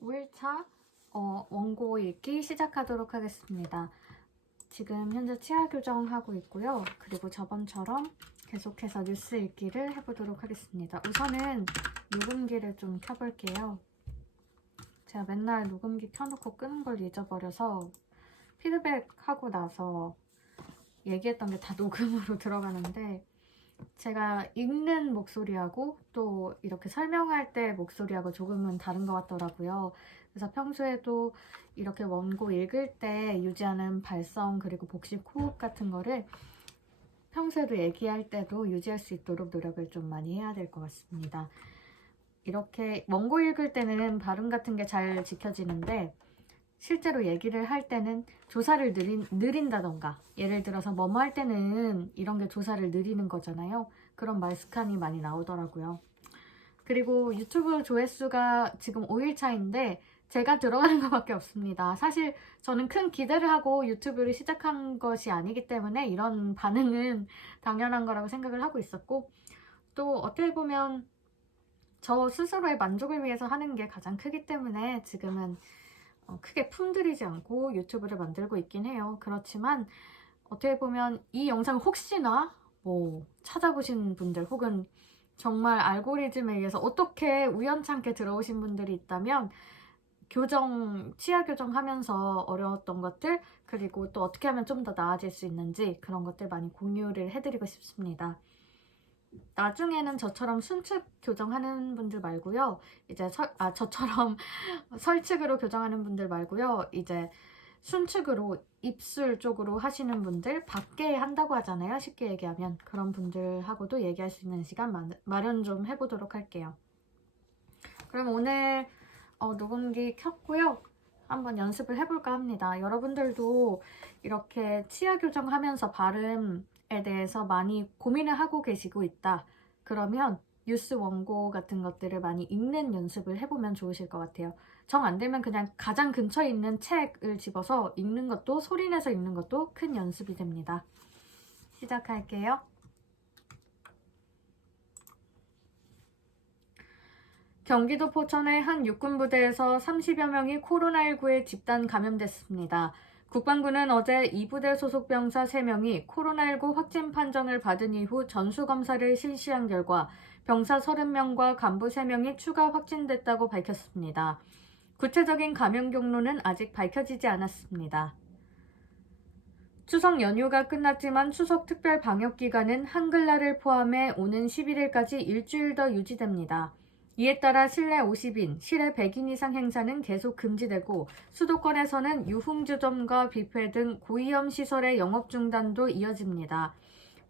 5일차 원고 읽기 시작하도록 하겠습니다. 지금 현재 치아 교정하고 있고요. 그리고 저번처럼 계속해서 뉴스 읽기를 해보도록 하겠습니다. 우선은 녹음기를 좀 켜볼게요. 제가 맨날 녹음기 켜놓고 끄는 걸 잊어버려서 피드백하고 나서 얘기했던 게 다 녹음으로 들어가는데 제가 읽는 목소리하고 또 이렇게 설명할 때 목소리하고 조금은 다른 것 같더라고요. 그래서 평소에도 이렇게 원고 읽을 때 유지하는 발성 그리고 복식 호흡 같은 거를 평소에도 얘기할 때도 유지할 수 있도록 노력을 좀 많이 해야 될 것 같습니다. 이렇게 원고 읽을 때는 발음 같은 게 잘 지켜지는데 실제로 얘기를 할 때는 조사를 느린다던가 예를 들어서 뭐뭐 할 때는 이런 게 조사를 느리는 거잖아요. 그런 말 습관이 많이 나오더라고요. 그리고 유튜브 조회수가 지금 5일차인데 제가 들어가는 것밖에 없습니다. 사실 저는 큰 기대를 하고 유튜브를 시작한 것이 아니기 때문에 이런 반응은 당연한 거라고 생각을 하고 있었고 또 어떻게 보면 저 스스로의 만족을 위해서 하는 게 가장 크기 때문에 지금은 크게 품들이지 않고 유튜브를 만들고 있긴 해요. 그렇지만 어떻게 보면 이 영상을 혹시나 찾아보신 분들 혹은 정말 알고리즘에 의해서 어떻게 우연찮게 들어오신 분들이 있다면 치아 교정하면서 어려웠던 것들 그리고 또 어떻게 하면 좀 더 나아질 수 있는지 그런 것들 많이 공유를 해드리고 싶습니다. 나중에는 저처럼 순측 교정하는 분들 말고요. 이제 저처럼 설측으로 교정하는 분들 말고요. 이제 순측으로 입술 쪽으로 하시는 분들 밖에 한다고 하잖아요. 쉽게 얘기하면 그런 분들하고도 얘기할 수 있는 시간 마련 좀 해보도록 할게요. 그럼 오늘 녹음기 켰고요. 한번 연습을 해볼까 합니다. 여러분들도 이렇게 치아 교정하면서 발음에 대해서 많이 고민을 하고 계시고 있다. 그러면 뉴스 원고 같은 것들을 많이 읽는 연습을 해보면 좋으실 것 같아요. 정 안 되면 그냥 가장 근처에 있는 책을 집어서 읽는 것도 소리내서 읽는 것도 큰 연습이 됩니다. 시작할게요. 경기도 포천의 한 육군부대에서 30여 명이 코로나19에 집단 감염됐습니다. 국방부는 어제 이 부대 소속 병사 3명이 코로나19 확진 판정을 받은 이후 전수검사를 실시한 결과 병사 30명과 간부 3명이 추가 확진됐다고 밝혔습니다. 구체적인 감염 경로는 아직 밝혀지지 않았습니다. 추석 연휴가 끝났지만 추석 특별 방역 기간은 한글날을 포함해 오는 11일까지 일주일 더 유지됩니다. 이에 따라 실내 50인, 실외 100인 이상 행사는 계속 금지되고 수도권에서는 유흥주점과 뷔페 등 고위험 시설의 영업 중단도 이어집니다.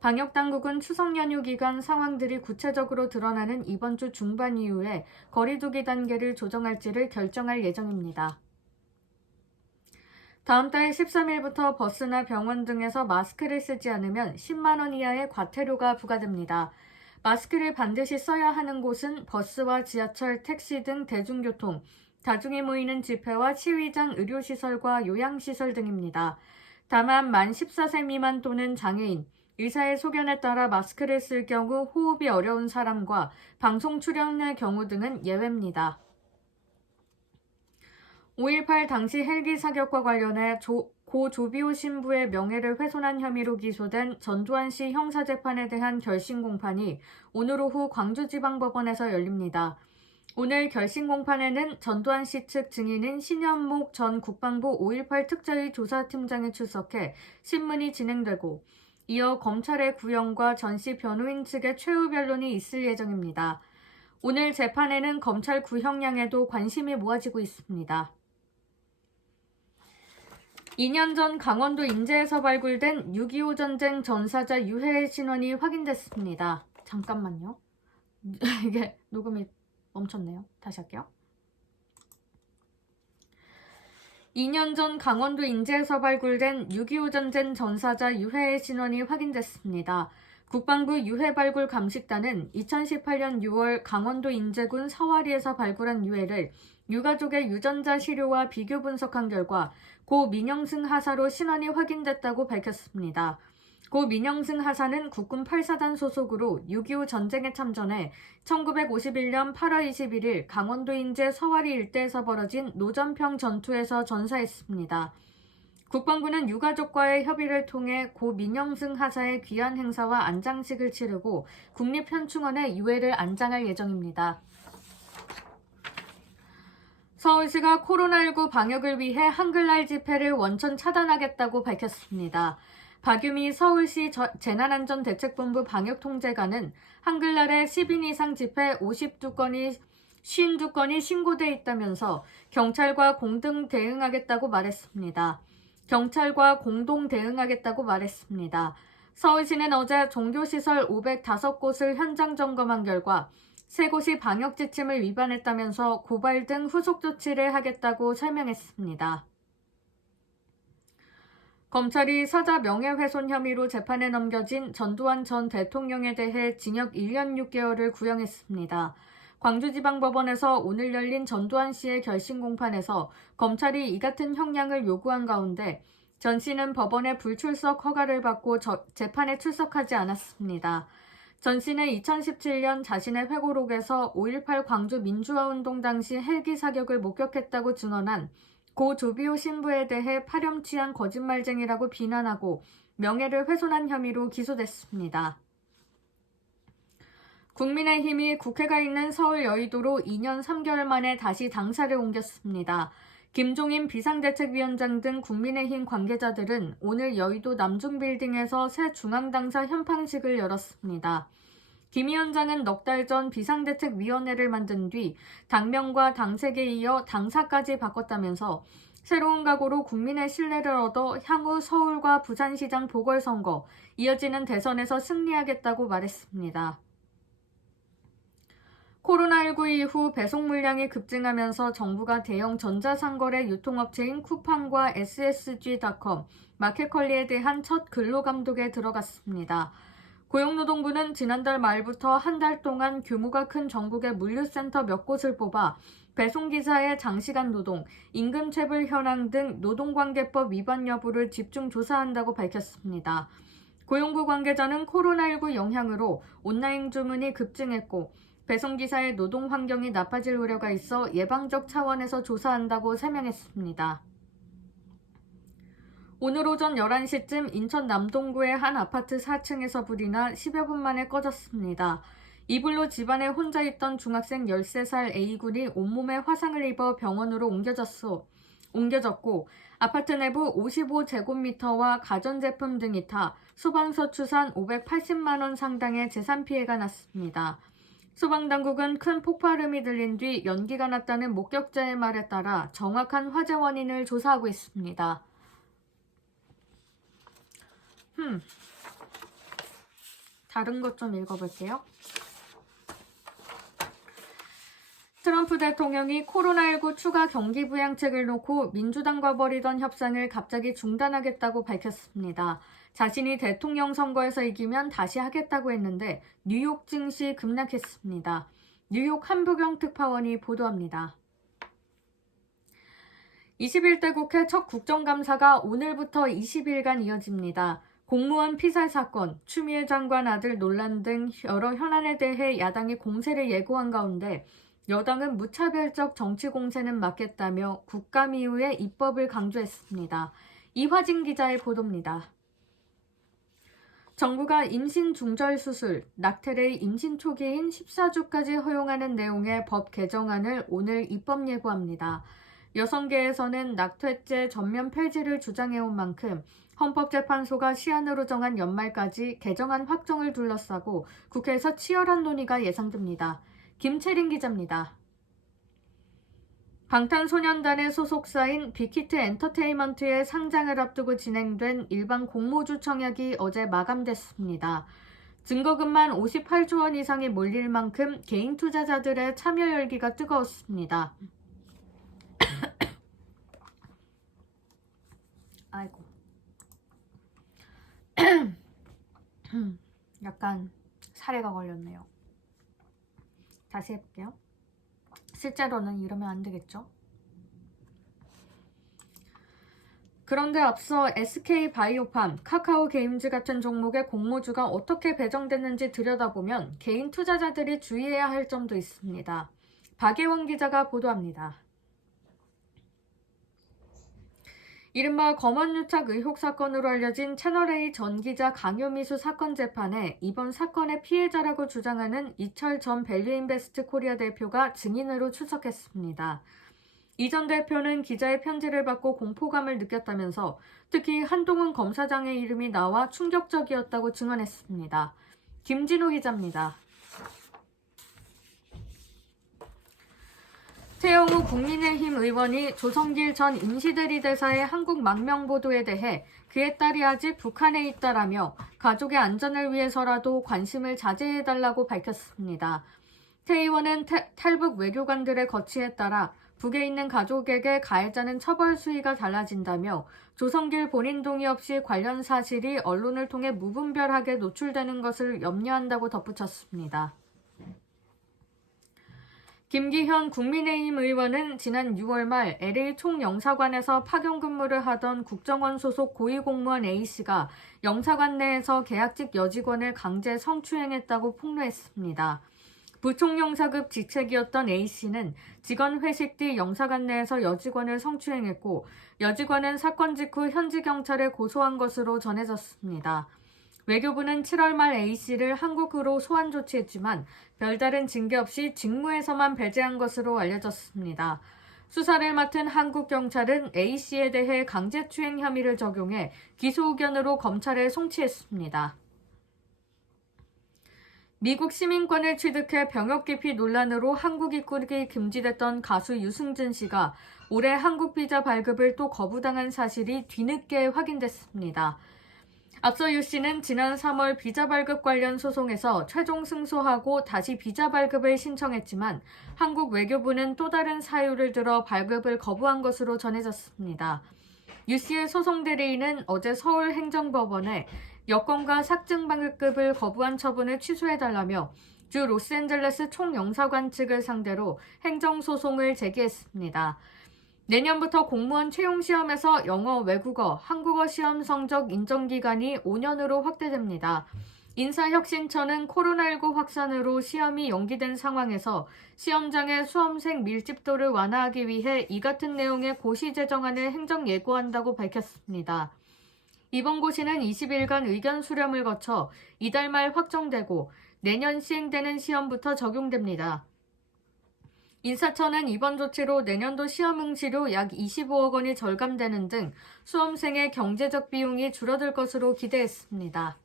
방역당국은 추석 연휴 기간 상황들이 구체적으로 드러나는 이번 주 중반 이후에 거리두기 단계를 조정할지를 결정할 예정입니다. 다음 달 13일부터 버스나 병원 등에서 마스크를 쓰지 않으면 10만 원 이하의 과태료가 부과됩니다. 마스크를 반드시 써야 하는 곳은 버스와 지하철, 택시 등 대중교통, 다중이 모이는 집회와 시위장, 의료시설과 요양시설 등입니다. 다만 만 14세 미만 또는 장애인, 의사의 소견에 따라 마스크를 쓸 경우 호흡이 어려운 사람과 방송 출연의 경우 등은 예외입니다. 5.18 당시 헬기 사격과 관련해 고 조비오 신부의 명예를 훼손한 혐의로 기소된 전두환 씨 형사재판에 대한 결심 공판이 오늘 오후 광주지방법원에서 열립니다. 오늘 결심 공판에는 전두환 씨 측 증인인 신현목 전 국방부 5.18 특조위 조사팀장이 출석해 신문이 진행되고 이어 검찰의 구형과 전 씨 변호인 측의 최후 변론이 있을 예정입니다. 오늘 재판에는 검찰 구형량에도 관심이 모아지고 있습니다. 2년 전 강원도 인제에서 발굴된 6.25 전쟁 전사자 유해의 신원이 확인됐습니다. 잠깐만요. 이게 녹음이 멈췄네요. 다시 할게요. 2년 전 강원도 인제에서 발굴된 6.25 전쟁 전사자 유해의 신원이 확인됐습니다. 국방부 유해발굴 감식단은 2018년 6월 강원도 인제군 서와리에서 발굴한 유해를 유가족의 유전자 시료와 비교 분석한 결과 고 민영승 하사로 신원이 확인됐다고 밝혔습니다. 고 민영승 하사는 국군 8사단 소속으로 6.25 전쟁에 참전해 1951년 8월 21일 강원도 인제 서와리 일대에서 벌어진 노전평 전투에서 전사했습니다. 국방부는 유가족과의 협의를 통해 고 민영승 하사의 귀환 행사와 안장식을 치르고 국립현충원에 유해를 안장할 예정입니다. 서울시가 코로나19 방역을 위해 한글날 집회를 원천 차단하겠다고 밝혔습니다. 박유미 서울시 재난안전대책본부 방역통제관은 한글날에 10인 이상 집회 52건이 신고돼 있다면서 경찰과 공동 대응하겠다고 말했습니다. 서울시는 어제 종교시설 505곳을 현장 점검한 결과 3곳이 방역 지침을 위반했다면서 고발 등 후속 조치를 하겠다고 설명했습니다. 검찰이 사자 명예훼손 혐의로 재판에 넘겨진 전두환 전 대통령에 대해 징역 1년 6개월을 구형했습니다. 광주지방법원에서 오늘 열린 전두환 씨의 결심 공판에서 검찰이 이 같은 형량을 요구한 가운데 전 씨는 법원의 불출석 허가를 받고 재판에 출석하지 않았습니다. 전 씨는 2017년 자신의 회고록에서 5.18 광주 민주화운동 당시 헬기 사격을 목격했다고 증언한 고 조비오 신부에 대해 파렴치한 거짓말쟁이라고 비난하고 명예를 훼손한 혐의로 기소됐습니다. 국민의힘이 국회가 있는 서울 여의도로 2년 3개월 만에 다시 당사를 옮겼습니다. 김종인 비상대책위원장 등 국민의힘 관계자들은 오늘 여의도 남중빌딩에서 새 중앙당사 현판식을 열었습니다. 김 위원장은 넉 달 전 비상대책위원회를 만든 뒤 당명과 당색에 이어 당사까지 바꿨다면서 새로운 각오로 국민의 신뢰를 얻어 향후 서울과 부산시장 보궐선거, 이어지는 대선에서 승리하겠다고 말했습니다. 코로나19 이후 배송 물량이 급증하면서 정부가 대형 전자상거래 유통업체인 쿠팡과 SSG닷컴, 마켓컬리에 대한 첫 근로감독에 들어갔습니다. 고용노동부는 지난달 말부터 한 달 동안 규모가 큰 전국의 물류센터 몇 곳을 뽑아 배송기사의 장시간 노동, 임금체불 현황 등 노동관계법 위반 여부를 집중 조사한다고 밝혔습니다. 고용부 관계자는 코로나19 영향으로 온라인 주문이 급증했고 배송기사의 노동 환경이 나빠질 우려가 있어 예방적 차원에서 조사한다고 설명했습니다. 오늘 오전 11시쯤 인천 남동구의 한 아파트 4층에서 불이 나 10여 분 만에 꺼졌습니다. 이 불로 집안에 혼자 있던 중학생 13살 A군이 온몸에 화상을 입어 병원으로 옮겨졌고 아파트 내부 55제곱미터와 가전제품 등이 타 소방서 추산 580만 원 상당의 재산 피해가 났습니다. 소방당국은 큰 폭발음이 들린 뒤 연기가 났다는 목격자의 말에 따라 정확한 화재 원인을 조사하고 있습니다. 다른 것 좀 읽어볼게요. 트럼프 대통령이 코로나19 추가 경기 부양책을 놓고 민주당과 벌이던 협상을 갑자기 중단하겠다고 밝혔습니다. 자신이 대통령 선거에서 이기면 다시 하겠다고 했는데 뉴욕 증시 급락했습니다. 뉴욕 한부경 특파원이 보도합니다. 21대 국회 첫 국정감사가 오늘부터 20일간 이어집니다. 공무원 피살 사건, 추미애 장관 아들 논란 등 여러 현안에 대해 야당이 공세를 예고한 가운데 여당은 무차별적 정치 공세는 막겠다며 국감 이후에 입법을 강조했습니다. 이화진 기자의 보도입니다. 정부가 임신 중절 수술, 낙태를 임신 초기인 14주까지 허용하는 내용의 법 개정안을 오늘 입법 예고합니다. 여성계에서는 낙태죄 전면 폐지를 주장해온 만큼 헌법재판소가 시한으로 정한 연말까지 개정안 확정을 둘러싸고 국회에서 치열한 논의가 예상됩니다. 김채린 기자입니다. 방탄소년단의 소속사인 빅히트 엔터테인먼트의 상장을 앞두고 진행된 일반 공모주 청약이 어제 마감됐습니다. 증거금만 58조 원 이상이 몰릴 만큼 개인 투자자들의 참여 열기가 뜨거웠습니다. 아이고. 약간 사례가 걸렸네요. 다시 해볼게요. 실제로는 이러면 안 되겠죠? 그런데 앞서 SK바이오팜, 카카오게임즈 같은 종목의 공모주가 어떻게 배정됐는지 들여다보면 개인 투자자들이 주의해야 할 점도 있습니다. 박예원 기자가 보도합니다. 이른바 검언유착 의혹 사건으로 알려진 채널A 전 기자 강요미수 사건 재판에 이번 사건의 피해자라고 주장하는 이철 전 밸류인베스트 코리아 대표가 증인으로 출석했습니다. 이 전 대표는 기자의 편지를 받고 공포감을 느꼈다면서 특히 한동훈 검사장의 이름이 나와 충격적이었다고 증언했습니다. 김진호 기자입니다. 최영우 국민의힘 의원이 조성길 전 임시대리대사의 한국 망명 보도에 대해 그의 딸이 아직 북한에 있다라며 가족의 안전을 위해서라도 관심을 자제해달라고 밝혔습니다. 태 의원은 탈북 외교관들의 거취에 따라 북에 있는 가족에게 가해자는 처벌 수위가 달라진다며 조성길 본인 동의 없이 관련 사실이 언론을 통해 무분별하게 노출되는 것을 염려한다고 덧붙였습니다. 김기현 국민의힘 의원은 지난 6월 말 LA 총영사관에서 파견 근무를 하던 국정원 소속 고위공무원 A씨가 영사관 내에서 계약직 여직원을 강제 성추행했다고 폭로했습니다. 부총영사급 직책이었던 A씨는 직원 회식 뒤 영사관 내에서 여직원을 성추행했고 여직원은 사건 직후 현지 경찰에 고소한 것으로 전해졌습니다. 외교부는 7월 말 A씨를 한국으로 소환 조치했지만 별다른 징계 없이 직무에서만 배제한 것으로 알려졌습니다. 수사를 맡은 한국 경찰은 A씨에 대해 강제추행 혐의를 적용해 기소 의견으로 검찰에 송치했습니다. 미국 시민권을 취득해 병역 기피 논란으로 한국 입국이 금지됐던 가수 유승준 씨가 올해 한국 비자 발급을 또 거부당한 사실이 뒤늦게 확인됐습니다. 앞서 유 씨는 지난 3월 비자 발급 관련 소송에서 최종 승소하고 다시 비자 발급을 신청했지만 한국 외교부는 또 다른 사유를 들어 발급을 거부한 것으로 전해졌습니다. 유 씨의 소송 대리인은 어제 서울행정법원에 여권과 삭증 발급을 거부한 처분을 취소해달라며 주 로스앤젤레스 총영사관 측을 상대로 행정소송을 제기했습니다. 내년부터 공무원 채용시험에서 영어, 외국어, 한국어 시험 성적 인정기간이 5년으로 확대됩니다. 인사혁신처는 코로나19 확산으로 시험이 연기된 상황에서 시험장의 수험생 밀집도를 완화하기 위해 이 같은 내용의 고시 제정안을 행정 예고한다고 밝혔습니다. 이번 고시는 20일간 의견 수렴을 거쳐 이달 말 확정되고 내년 시행되는 시험부터 적용됩니다. 인사처는 이번 조치로 내년도 시험 응시료 약 25억 원이 절감되는 등 수험생의 경제적 비용이 줄어들 것으로 기대했습니다.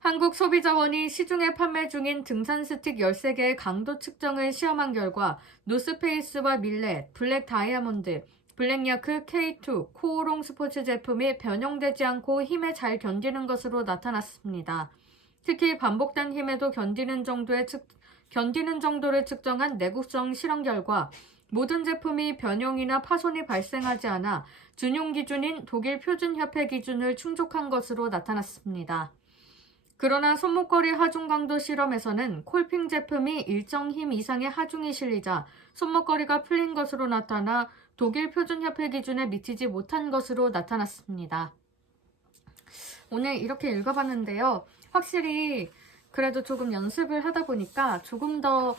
한국소비자원이 시중에 판매 중인 등산 스틱 13개의 강도 측정을 시험한 결과 노스페이스와 밀렛, 블랙 다이아몬드, 블랙야크, K2, 코오롱 스포츠 제품이 변형되지 않고 힘에 잘 견디는 것으로 나타났습니다. 특히 반복된 힘에도 견디는 정도를 측정한 내구성 실험 결과 모든 제품이 변형이나 파손이 발생하지 않아 준용 기준인 독일 표준협회 기준을 충족한 것으로 나타났습니다. 그러나 손목걸이 하중 강도 실험에서는 콜핑 제품이 일정 힘 이상의 하중이 실리자 손목걸이가 풀린 것으로 나타나 독일 표준협회 기준에 미치지 못한 것으로 나타났습니다. 오늘 이렇게 읽어봤는데요. 확실히 그래도 조금 연습을 하다 보니까 조금 더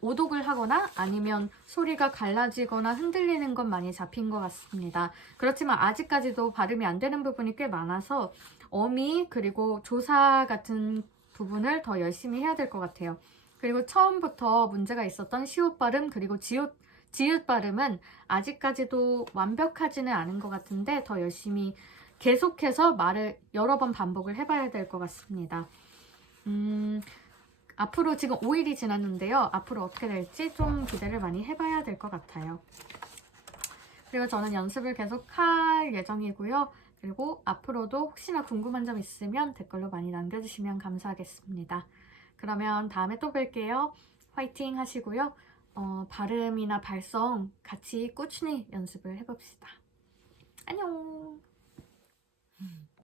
오독을 하거나 아니면 소리가 갈라지거나 흔들리는 건 많이 잡힌 것 같습니다. 그렇지만 아직까지도 발음이 안 되는 부분이 꽤 많아서 어미 그리고 조사 같은 부분을 더 열심히 해야 될 것 같아요. 그리고 처음부터 문제가 있었던 시옷 발음 그리고 지읒 발음은 아직까지도 완벽하지는 않은 것 같은데 더 열심히 계속해서 말을 여러 번 반복을 해봐야 될 것 같습니다. 앞으로 지금 5일이 지났는데요. 앞으로 어떻게 될지 좀 기대를 많이 해봐야 될 것 같아요. 그리고 저는 연습을 계속 할 예정이고요. 그리고 앞으로도 혹시나 궁금한 점 있으면 댓글로 많이 남겨주시면 감사하겠습니다. 그러면 다음에 또 뵐게요. 화이팅 하시고요. 발음이나 발성 같이 꾸준히 연습을 해봅시다. 안녕!